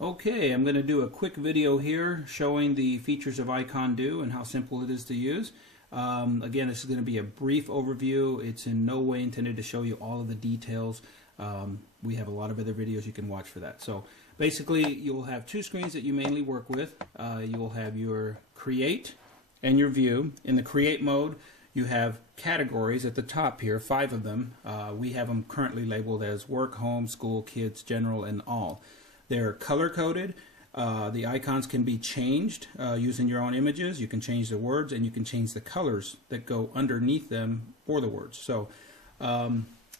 Okay, I'm going to do a quick video here showing the features of Icon Do and how simple it is to use. Again, this is going to be a brief overview. It's in no way intended to show you all of the details. We have a lot of other videos you can watch for that. So basically, you'll have two screens that you mainly work with. You'll have your Create and your View. In the Create mode, you have categories at the top here, 5 of them. We have them currently labeled as Work, Home, School, Kids, General, and All. They're color-coded. The icons can be changed using your own images. You can change the words and you can change the colors that go underneath them for the words. So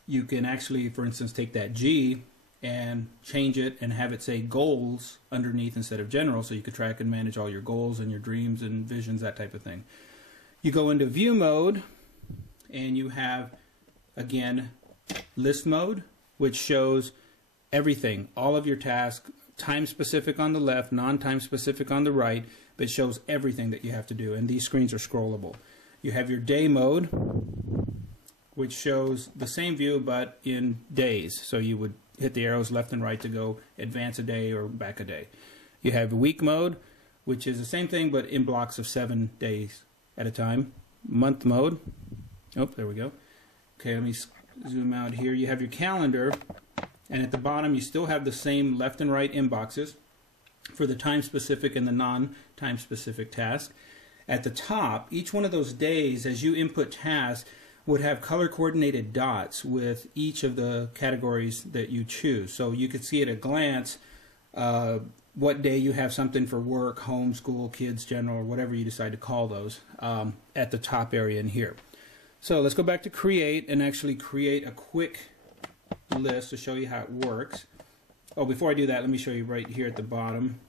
you can actually, for instance, take that G and change it and have it say goals underneath instead of general, so you could track and manage all your goals and your dreams and visions, that type of thing. You go into view mode and you have, again, list mode, which shows everything, all of your tasks, time specific on the left, non-time specific on the right, but it shows everything that you have to do, and these screens are scrollable. You have your day mode, which shows the same view but in days, so you would hit the arrows left and right to go advance a day or back a day. You have week mode, which is the same thing but in blocks of 7 days at a time. Month mode, oh, there we go. Okay, let me zoom out here. You have your calendar, and at the bottom you still have the same left and right inboxes for the time specific and the non-time specific task. At the top, each one of those days, as you input tasks, would have color coordinated dots with each of the categories that you choose. So you could see at a glance what day you have something for work, home, school, kids, general, or whatever you decide to call those at the top area in here. So let's go back to Create and actually create a quick list to show you how it works. Oh, before I do that, let me show you right here at the bottom.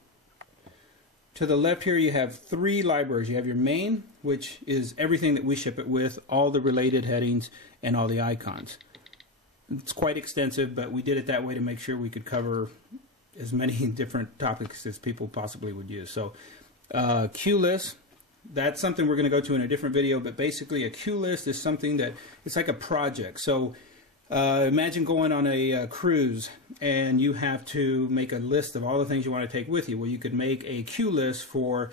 To the left here you have 3 libraries. You have your main, which is everything that we ship it with, all the related headings and all the icons. It's quite extensive, but we did it that way to make sure we could cover as many different topics as people possibly would use. So queue list, that's something we're going to go to in a different video, but basically a queue list is something that it's like a project. So imagine going on a cruise and you have to make a list of all the things you want to take with you. Well, you could make a queue list for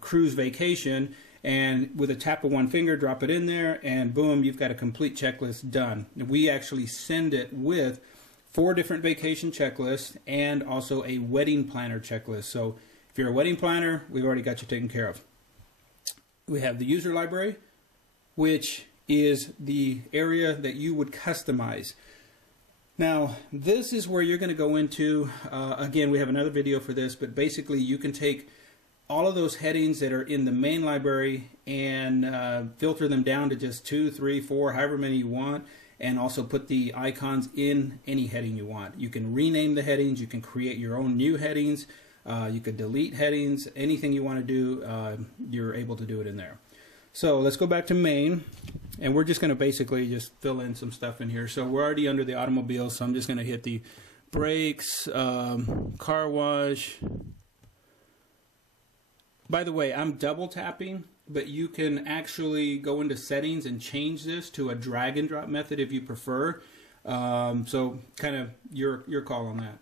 cruise vacation, and with a tap of one finger drop it in there and boom, you've got a complete checklist done. We actually send it with 4 different vacation checklists and also a wedding planner checklist. So if you're a wedding planner, we've already got you taken care of. We have the user library, which is the area that you would customize. Now, this is where you're going to go into, again, we have another video for this, but basically you can take all of those headings that are in the main library and filter them down to just 2, 3, 4, however many you want, and also put the icons in any heading you want. You can rename the headings, you can create your own new headings, you could delete headings, anything you want to do, you're able to do it in there. So let's go back to main, and we're just going to basically just fill in some stuff in here. So we're already under the automobile, so I'm just going to hit the brakes, car wash. By the way, I'm double tapping, but you can actually go into settings and change this to a drag and drop method if you prefer. So kind of your call on that.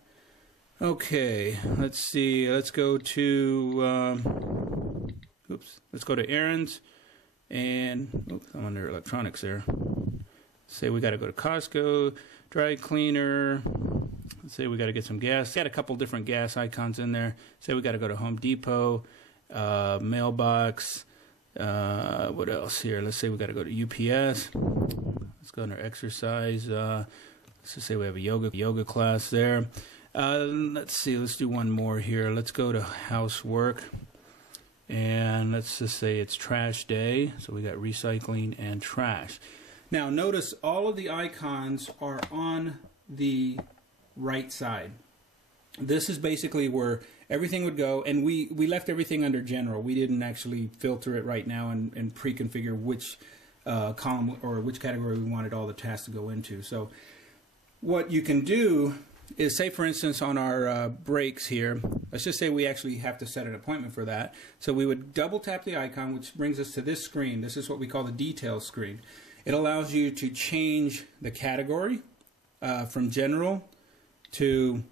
Okay, let's see. Let's go to let's go to errands. And oops, I'm under electronics there. Say we got to go to Costco, dry cleaner. Let's say we got to get some gas. Got a couple different gas icons in there. Say we got to go to Home Depot, mailbox. What else here? Let's say we got to go to UPS. Let's go under exercise. Let's just say we have a yoga class there. Let's see. Let's do one more here. Let's go to housework. And let's just say it's trash day, so we got recycling and trash. Now notice all of the icons are on the right side. This is basically where everything would go, and we left everything under general. We didn't actually filter it right now and pre-configure which column or which category we wanted all the tasks to go into. So what you can do is, say for instance on our brakes here, let's just say we actually have to set an appointment for that. So we would double tap the icon, which brings us to this screen. This is what we call the details screen. It allows you to change the category from general to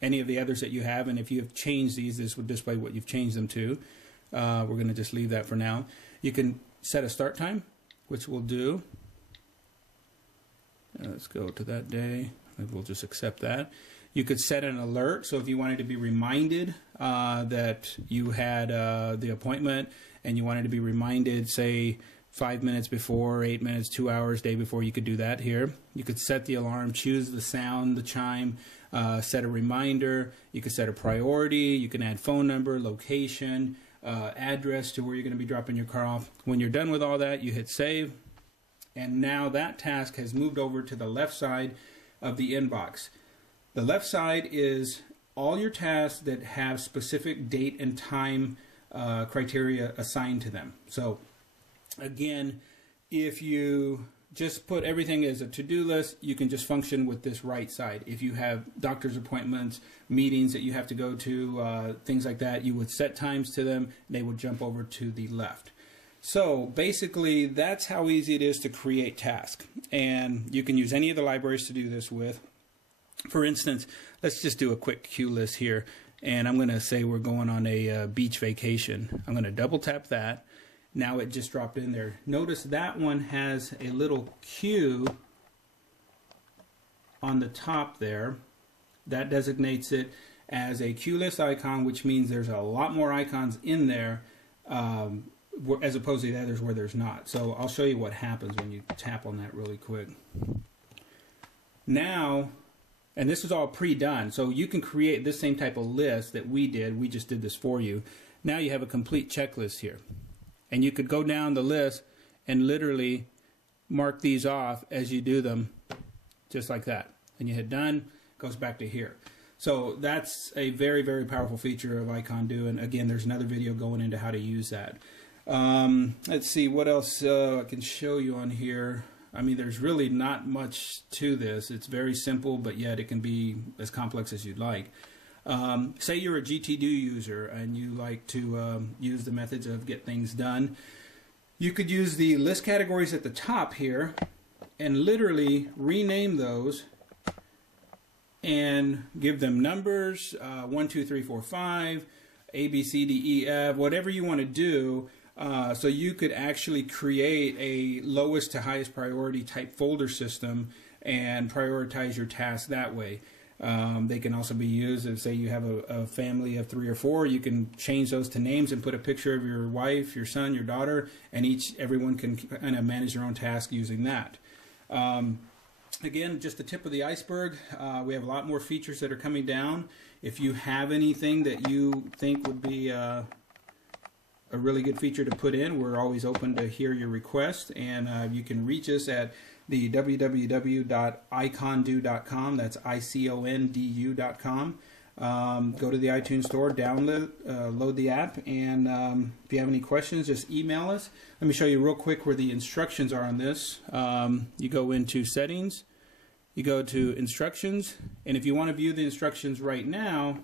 any of the others that you have, and if you have changed these, this would display what you've changed them to. We're going to just leave that for now. You can set a start time, which we'll do. Let's go to that day. We'll just accept that. You could set an alert, so if you wanted to be reminded that you had the appointment, and you wanted to be reminded, say, 5 minutes before, 8 minutes, 2 hours, day before, you could do that here. You could set the alarm, choose the sound, the chime, set a reminder. You could set a priority. You can add phone number, location, address to where you're going to be dropping your car off. When you're done with all that, you hit save, and now that task has moved over to the left side of the inbox. The left side is all your tasks that have specific date and time criteria assigned to them. So again, if you just put everything as a to-do list, you can just function with this right side. If you have doctor's appointments, meetings that you have to go to, things like that, you would set times to them, and they would jump over to the left. So basically, that's how easy it is to create tasks. And you can use any of the libraries to do this with. For instance, let's just do a quick cue list here. And I'm going to say we're going on a beach vacation. I'm going to double tap that. Now it just dropped in there. Notice that one has a little Q on the top there. That designates it as a cue list icon, which means there's a lot more icons in there as opposed to the others where there's not. So I'll show you what happens when you tap on that really quick. Now, and this is all pre-done, so you can create this same type of list that we did. We just did this for you. Now you have a complete checklist here. And you could go down the list and literally mark these off as you do them, just like that. And you hit done, goes back to here. So that's a very, very powerful feature of Icon Do. And again, there's another video going into how to use that. Let's see what else I can show you on here. I mean, there's really not much to this. It's very simple, but yet it can be as complex as you'd like. Say you're a GTD user and you like to use the methods of get things done. You could use the list categories at the top here and literally rename those and give them numbers, 1, 2, 3, 4, 5, A, B, C, D, E, F, whatever you want to do. So you could actually create a lowest to highest priority type folder system and prioritize your tasks that way. They can also be used if, say, you have a family of 3 or 4. You can change those to names and put a picture of your wife, your son, your daughter, and everyone can kind of manage their own task using that. Again, just the tip of the iceberg. We have a lot more features that are coming down. If you have anything that you think would be a really good feature to put in, we're always open to hear your request, and you can reach us at the www.icondu.com. That's ICONDU.com. Go to the iTunes store, download, load the app, and if you have any questions, just email us. Let me show you real quick where the instructions are on this. You go into Settings, you go to Instructions, and if you want to view the instructions right now,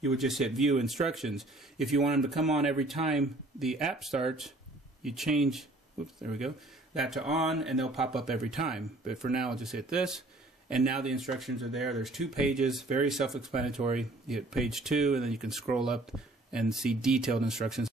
you would just hit View Instructions. If you want them to come on every time the app starts, you change, oops, there we go, that to on, and they'll pop up every time. But for now, I'll just hit this, and now the instructions are there. There's 2 pages, very self-explanatory. You hit page 2, and then you can scroll up and see detailed instructions.